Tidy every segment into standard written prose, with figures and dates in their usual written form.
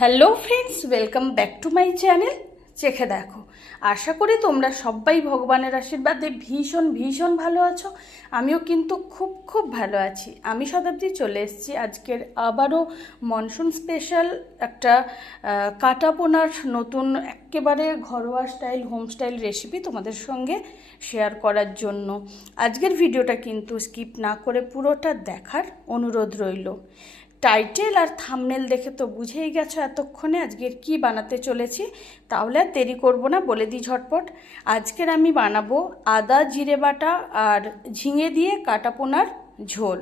Hello friends, welcome back to my channel চেখে দেখো। আশা করি তোমরা সবাই ভগবানের আশীর্বাদে ভীষণ ভীষণ ভালো আছো। আমিও কিন্তু খুব ভালো আছি। আমি শতাব্দী চলে এসেছি আজকের আবারও মনসুন স্পেশাল একটা কাটাপোনার নতুন একেবারে ঘরোয়া স্টাইল হোম স্টাইল রেসিপি তোমাদের সঙ্গে শেয়ার করার জন্য। আজকের ভিডিওটা কিন্তু স্কিপ না করে পুরোটা দেখার অনুরোধ রইল। টাইটেল আর থাম্বনেল দেখে তো বুঝেই গেছো এতক্ষণে আজকের কি বানাতে চলেছি। তাহলে আর দেরি করব না, বলে দিই ঝটপট। আজকের আমি বানাবো আদা জিরে বাটা আর ঝিঙে দিয়ে কাটাপোনার ঝোল।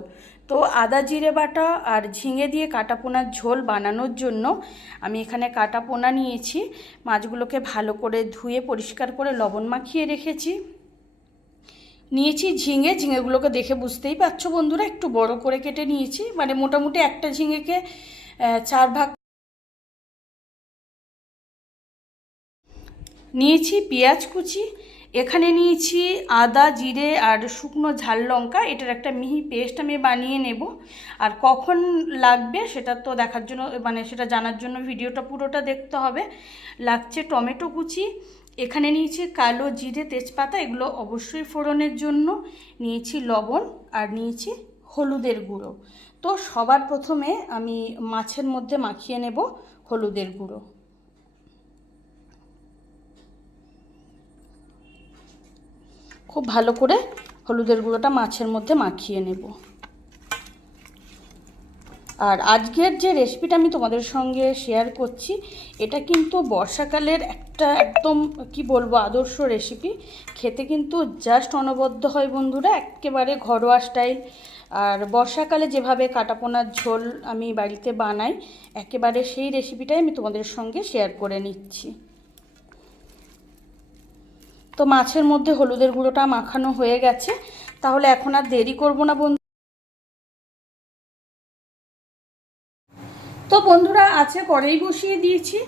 তো আদা জিরে বাটা আর ঝিঙে দিয়ে কাটাপোনার ঝোল বানানোর জন্য আমি এখানে কাটাপোনা নিয়েছি। মাছগুলোকে ভালো করে ধুয়ে পরিষ্কার করে লবণ মাখিয়ে রেখেছি। নিয়েছি ঝিঙেগুলোকে দেখে বুঝতেই পারছো বন্ধুরা, একটু বড় করে কেটে নিয়েছি, মানে মোটামুটি একটা ঝিঙেকে 4 ভাগ। নিয়েছি পেঁয়াজ কুচি, এখানে নিয়েছি আদা জিরে আর শুকনো ঝাল লঙ্কা। এটার একটা মিহি পেস্ট আমি বানিয়ে নেব। আর কখন লাগবে সেটা তো দেখার জন্য, মানে সেটা জানার জন্য ভিডিওটা পুরোটা দেখতে হবে। লাগছে টমেটো কুচি, এখানে নিয়েছি কালো জিরে তেজপাতা, এগুলো অবশ্যই ফোড়নের জন্য। নিয়েছি লবণ আর নিয়েছি হলুদের গুঁড়ো। তো সবার প্রথমে আমি মাছের মধ্যে মাখিয়ে নেব হলুদের গুঁড়ো। খুব ভালো করে হলুদের গুঁড়োটা মাছের মধ্যে মাখিয়ে নেব। আর আজকের যে রেসিপিটা আমি তোমাদের সঙ্গে শেয়ার করছি, এটা কিন্তু বর্ষাকালের একটা একদম কি বলবো আদর্শ রেসিপি। খেতে কিন্তু জাস্ট অনবদ্য হয় বন্ধুরা, একেবারে ঘরোয়া স্টাইল। আর বর্ষাকালে যেভাবে কাটাপোনার ঝোল আমি বাড়িতে বানাই, একেবারে সেই রেসিপিটাই আমি তোমাদের সঙ্গে শেয়ার করে নিচ্ছি। তো মাছের মধ্যে হলুদের গুঁড়োটা মাখানো হয়ে গেছে, তাহলে এখন আর দেরি করব না বন্ধু। তো বন্ধুরা আছে কড়াই বসিয়ে দিয়েছি।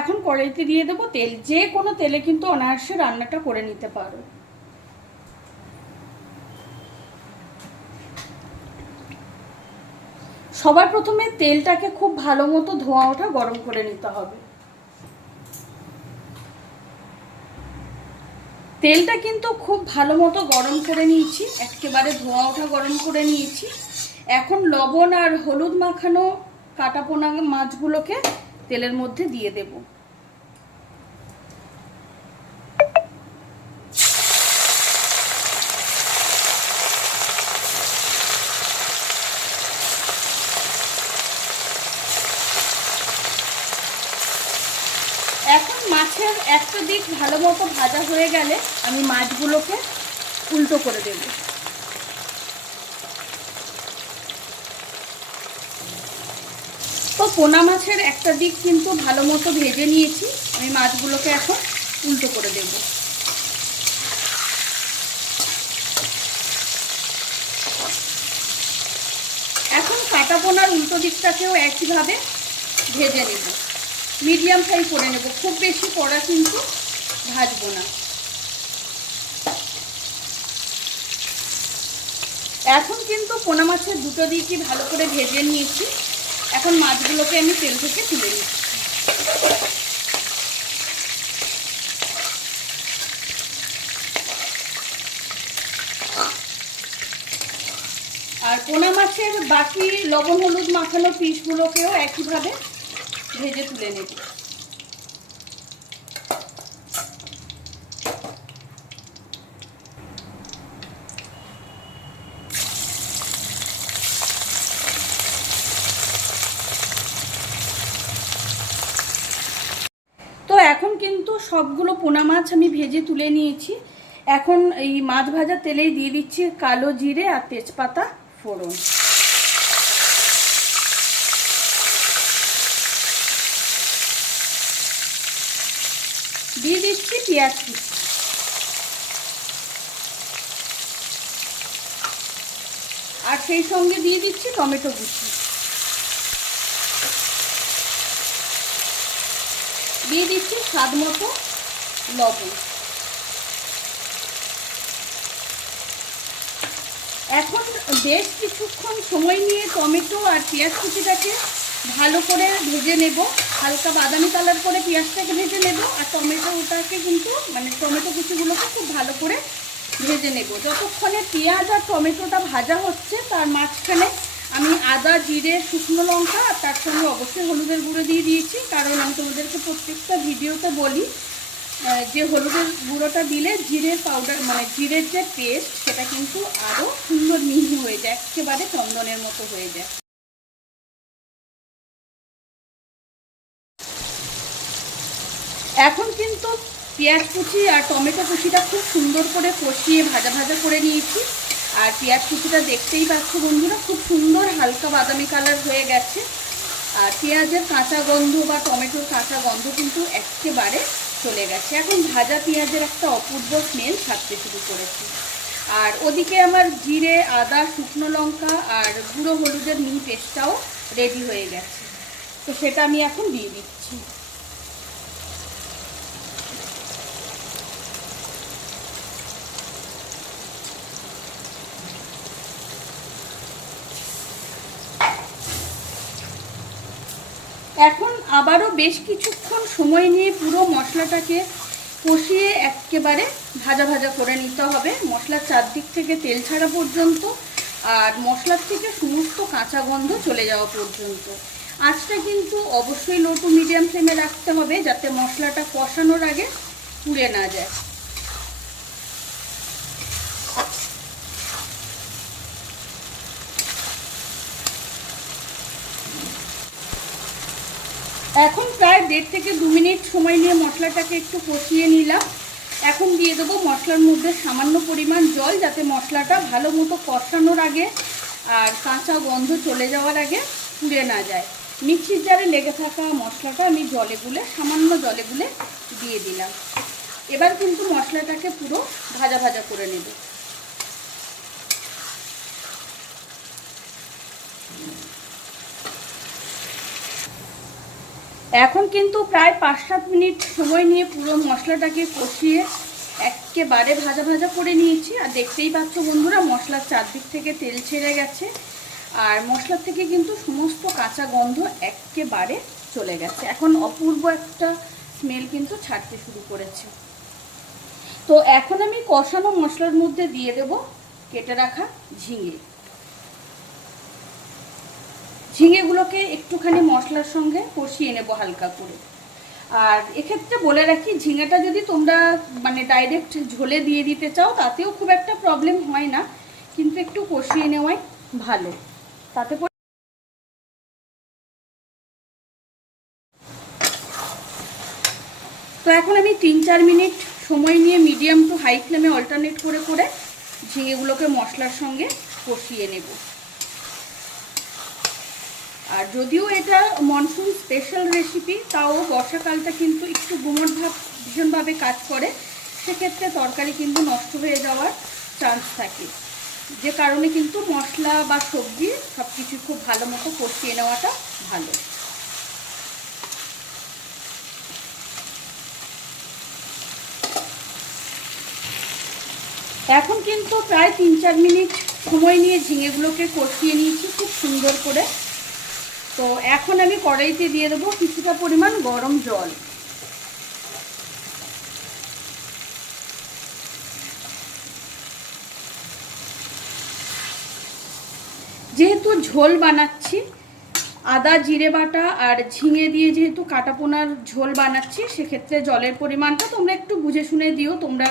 এখন কড়াইতে দিয়ে দেবো তেল। যে কোনো তেলে কিন্তু অনায়াসে রান্নাটা করে নিতে পারো। সবার প্রথমে তেলটাকে খুব ভালো মতো ধোঁয়া ওঠা গরম করে নিতে হবে। তেলটা কিন্তু খুব ভালো মতো গরম করে নিয়েছি, একেবারে ধোঁয়া ওঠা গরম করে নিয়েছি। এখন লবণ আর হলুদ মাখানো কাটাপোনা মাছগুলোকে তেলের মধ্যে দিয়ে দেব। এখন মাছের একটা দিক ভালো মতো ভাজা হয়ে গেলে আমি মাছগুলোকে উল্টো করে দেব। তো পোনা মাছের একটা দিক কিন্তু ভালো মতো ভেজে নিয়েছি, আমি মাছগুলোকে এখন উল্টো করে দেব। এখন কাটাপোনার উল্টো দিকটাকেও একইভাবে ভেজে নেব, মিডিয়াম ফ্রাই করে নেব, খুব বেশি কড়া কিন্তু ভাজবো না। এখন কিন্তু পোনা মাছের দুটো দিকই ভালো করে ভেজে নিয়েছি। এখন মাছগুলোকে আমি তেল থেকে তুলে নিচ্ছি। আর পোনা মাছের বাকি লবণ হলুদ মাখানো পিসগুলোকেও একইভাবে ভেজে তুলে নেব। তো এখন কিন্তু সবগুলো পোনা মাছ আমি ভেজে তুলে নিয়েছি। এখন এই মাছ ভাজা তেলেই দিয়ে দিচ্ছি কালো জিরে আর তেজপাতা ফোড়ন। দিয়ে দিচ্ছি পেঁয়াজ কুচি। আর সেই সঙ্গে দিয়ে দিচ্ছি টমেটো কুচি। দিয়ে দিচ্ছি স্বাদ মতো লবণ। এখন বেশ কিছুক্ষণ সময় নিয়ে টমেটো আর পেঁয়াজ কুচিটাকে ভালো করে ভেজে নেব। হালকা বাদামি কালার করে পেঁয়াজটাকে ভেজে নেব। আর টমেটোটাকে কিন্তু মানে টমেটো কুচিগুলোকে খুব ভালো করে ভেজে নেব। যতক্ষণে পেঁয়াজ আর টমেটোটা ভাজা হচ্ছে তার মাঝখানে আমি আদা, জিরে, শুকনো লঙ্কা আর তার সঙ্গে অবশ্যই হলুদের গুঁড়ো দিয়ে দিয়েছি। কারণ আমি তোমাদেরকে প্রত্যেকটা ভিডিওতে বলি যে হলুদের গুঁড়োটা দিলে জিরের পাউডার মানে জিরের যে পেস্ট সেটা কিন্তু আরও সুন্দর মিহি হয়ে যায়, একেবারে চন্দনের মতো হয়ে যায়। এখন কিন্তু পেঁয়াজ কুচি আর টমেটো কুচিটা খুব সুন্দর করে কষিয়ে ভাজা ভাজা করে নিয়েছি। আর পেঁয়াজ কুচিটা দেখতেই পাচ্ছ বন্ধুরা, খুব সুন্দর হালকা বাদামি কালার হয়ে গেছে। আর পেঁয়াজের কাঁচা গন্ধ বা টমেটোর কাঁচা গন্ধ কিন্তু একেবারে চলে গেছে। এখন ভাজা পেঁয়াজের একটা অপূর্ব স্মেল ছাড়তে শুরু করেছে। আর ওদিকে আমার জিরে, আদা, শুকনো লঙ্কা আর গুঁড়ো হলুদের মিহি পেস্টটাও রেডি হয়ে গেছে। তো সেটা আমি এখন দিয়ে দিচ্ছি। এখন আবারও বেশ কিছুক্ষণ সময় নিয়ে পুরো মশলাটাকে কষিয়ে একেবারে ভাজা ভাজা করে নিতে হবে, মশলার চারদিক থেকে তেল ছাড়া পর্যন্ত আর মশলার থেকে সমস্ত কাঁচা গন্ধ চলে যাওয়া পর্যন্ত। আঁচটা কিন্তু অবশ্যই লো টু মিডিয়াম ফ্লেমে রাখতে হবে যাতে মশলাটা কষানোর আগে পুড়ে না যায়। এখন প্রায় 1.5 থেকে 2 মিনিট সময় নিয়ে মশলাটাকে একটু কষিয়ে নিলাম। এখন দিয়ে দেবো মশলার মধ্যে সামান্য পরিমাণ জল, যাতে মশলাটা ভালো মতো কষানোর আগে আর কাঁচা গন্ধ চলে যাওয়ার আগে পুড়ে না যায়। মিক্সির জারে লেগে থাকা মশলাটা আমি সামান্য জলে গুলে দিয়ে দিলাম। এবার কিন্তু মশলাটাকে পুরো ভাজা ভাজা করে নেব। এখন কিন্তু প্রায় 5-7 মিনিট সময় নিয়ে পুরো মশলাটাকে কষিয়ে একেবারে ভাজা ভাজা করে নিয়েছি। আর দেখতেই পাচ্ছ বন্ধুরা, মশলার চারদিক থেকে তেল ছেড়ে গেছে আর মশলার থেকে কিন্তু সমস্ত কাঁচা গন্ধ একেবারে চলে গেছে। এখন অপূর্ব একটা স্মেল কিন্তু ছাড়তে শুরু করেছে। তো এখন আমি কষানো মশলার মধ্যে দিয়ে দেব কেটে রাখা ঝিঙে। ঝিঙেগুলোকে একটুখানি মশলার সঙ্গে কষিয়ে নেব হালকা করে। আর এক্ষেত্রে বলে রাখি, ঝিঙেটা যদি তোমরা মানে ডাইরেক্ট ঝোলে দিয়ে দিতে চাও তাতেও খুব একটা প্রবলেম হয় না, কিন্তু একটু কষিয়ে নেওয়াই ভালো। তাতে তো এখন আমি 3-4 মিনিট সময় নিয়ে মিডিয়াম টু হাই ফ্লেমে অল্টারনেট করে করে ঝিঙেগুলোকে মশলার সঙ্গে কষিয়ে নেব। আর যদিও এটা মনসুন স্পেশাল রেসিপি, তাও বর্ষাকালটা কিন্তু একটু গুমোট ভাব ভীষণভাবে কাজ করে, সেক্ষেত্রে তরকারি কিন্তু নষ্ট হয়ে যাওয়ার চান্স থাকে, যে কারণে কিন্তু মশলা বা সবজি সব কিছু খুব ভালো মতো কষিয়ে নেওয়াটা ভালো। এখন কিন্তু প্রায় 3-4 মিনিট সময় নিয়ে ঝিঙেগুলোকে কষিয়ে নিয়েছি খুব সুন্দর করে। তো এখন আমি কড়াইতে দিয়ে দেবো কিছুটা পরিমাণ গরম জল। যেহেতু ঝোল বানাচ্ছি, আদা জিরে বাটা আর ঝিঙে দিয়ে যেহেতু কাটাপোনার ঝোল বানাচ্ছি, সেক্ষেত্রে জলের পরিমাণটা তোমরা একটু বুঝে শুনে দিও। তোমরা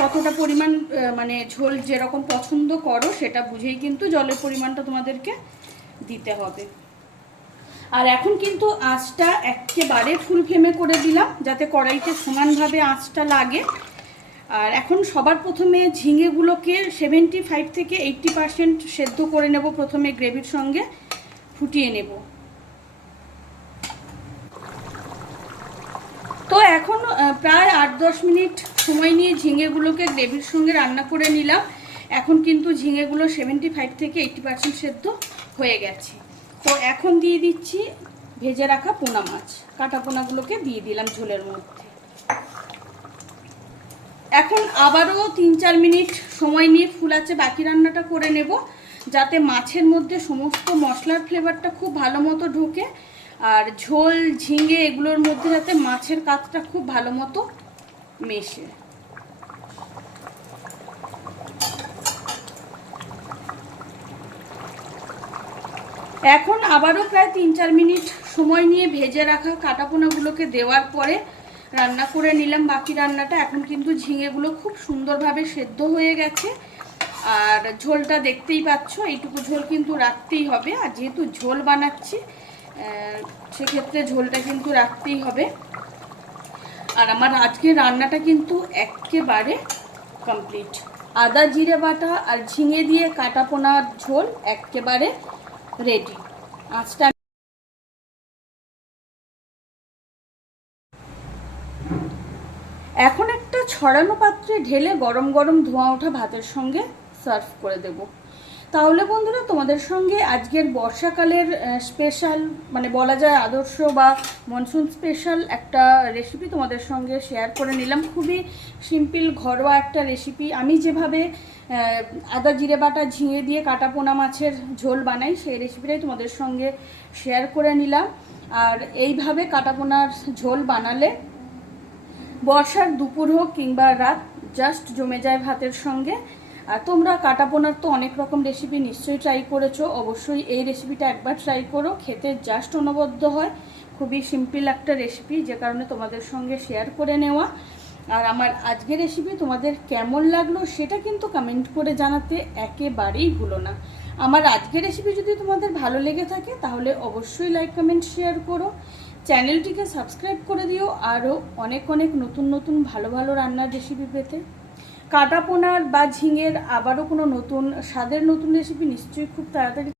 কতটা পরিমাণ মানে ঝোল যেরকম পছন্দ করো সেটা বুঝেই কিন্তু জলের পরিমাণটা তোমাদেরকে দিতে হবে। আর এখন কিন্তু আঁচটা একেবারে ফুল ফ্লেমে করে দিলাম যাতে কড়াইতে সমানভাবে আঁচটা লাগে। আর এখন সবার প্রথমে ঝিঙেগুলোকে 75 থেকে 80% সেদ্ধ করে নেব, প্রথমে গ্রেভির সঙ্গে ফুটিয়ে নেব। তো এখন প্রায় 8-10 মিনিট সময় নিয়ে ঝিঙেগুলোকে গ্রেভির সঙ্গে রান্না করে নিলাম। এখন কিন্তু ঝিঙেগুলো 75 থেকে 80% সেদ্ধ হয়ে গেছে। তো এখন দিয়ে দিচ্ছি ভেজে রাখা পোনা মাছ, কাটা পোনাগুলোকে দিয়ে দিলাম ঝোলের মধ্যে। এখন আবারও 3-4 মিনিট সময় নিয়ে ফুল আঁচে বাকি রান্নাটা করে নেব, যাতে মাছের মধ্যে সমস্ত মশলার ফ্লেভারটা খুব ভালো মতো ঢোকে আর ঝোল ঝিঙে এগুলোর মধ্যে যাতে মাছের কাতটা খুব ভালো মতো মেশে। এখন আবারও প্রায় 3-4 মিনিট সময় নিয়ে ভেজে রাখা কাটাপোনাগুলোকে দেওয়ার পরে রান্না করে নিলাম বাকি রান্নাটা। এখন কিন্তু ঝিঙেগুলো খুব সুন্দরভাবে সেদ্ধ হয়ে গেছে। আর ঝোলটা দেখতেই পাচ্ছ, এইটুকু ঝোল কিন্তু রাখতেই হবে। আর যেহেতু ঝোল বানাচ্ছি সেক্ষেত্রে ঝোলটা কিন্তু রাখতেই হবে। আর আমার আজকের রান্নাটা কিন্তু একেবারে কমপ্লিট। আদা জিরে বাটা আর ঝিঙে দিয়ে কাটাপোনার ঝোল একেবারে রেডি। আজটা এখন একটা ছড়ানো পাত্রে ঢেলে গরম গরম ধোঁয়া ওঠা ভাতের সঙ্গে সার্ভ করে দেব। তাহলে বন্ধুরা, তোমাদের সঙ্গে আজকের বর্ষাকালের স্পেশাল, মানে বলা যায় আদর্শ বা মনসুন স্পেশাল একটা রেসিপি তোমাদের সঙ্গে শেয়ার করে নিলাম। খুবই সিম্পল ঘরোয়া একটা রেসিপি। আমি যেভাবে আদা জিরে বাটা ঝিঙে দিয়ে কাটাপোনা মাছের ঝোল বানাই সেই রেসিপিটাই তোমাদের সঙ্গে শেয়ার করে নিলাম। আর এইভাবে কাটাপোনার ঝোল বানালে বর্ষার দুপুর হোক কিংবা রাত জাস্ট জমে যায় ভাতের সঙ্গে। আর তোমরা কাটাপোনার তো অনেক রকম রেসিপি নিশ্চয়ই ট্রাই করেছো, অবশ্যই এই রেসিপিটা একবার ট্রাই করো, খেতে জাস্ট অনবদ্য হয়। খুবই সিম্পল একটা রেসিপি, যে কারণে তোমাদের সঙ্গে শেয়ার করে নেওয়া। আর আমার আজকের রেসিপি তোমাদের কেমন লাগলো সেটা কিন্তু কমেন্ট করে জানাতে একেবারেই ভুলো না। আমার আজকের রেসিপি যদি তোমাদের ভালো লেগে থাকে তাহলে অবশ্যই লাইক কমেন্ট শেয়ার করো, চ্যানেলটিকে সাবস্ক্রাইব করে দিও আরও অনেক অনেক নতুন নতুন ভালো ভালো রান্নার রেসিপি পেতে। কাটাপোনার বা ঝিঙের আবারও কোনো নতুন স্বাদের নতুন রেসিপি নিশ্চয়ই খুব তাড়াতাড়ি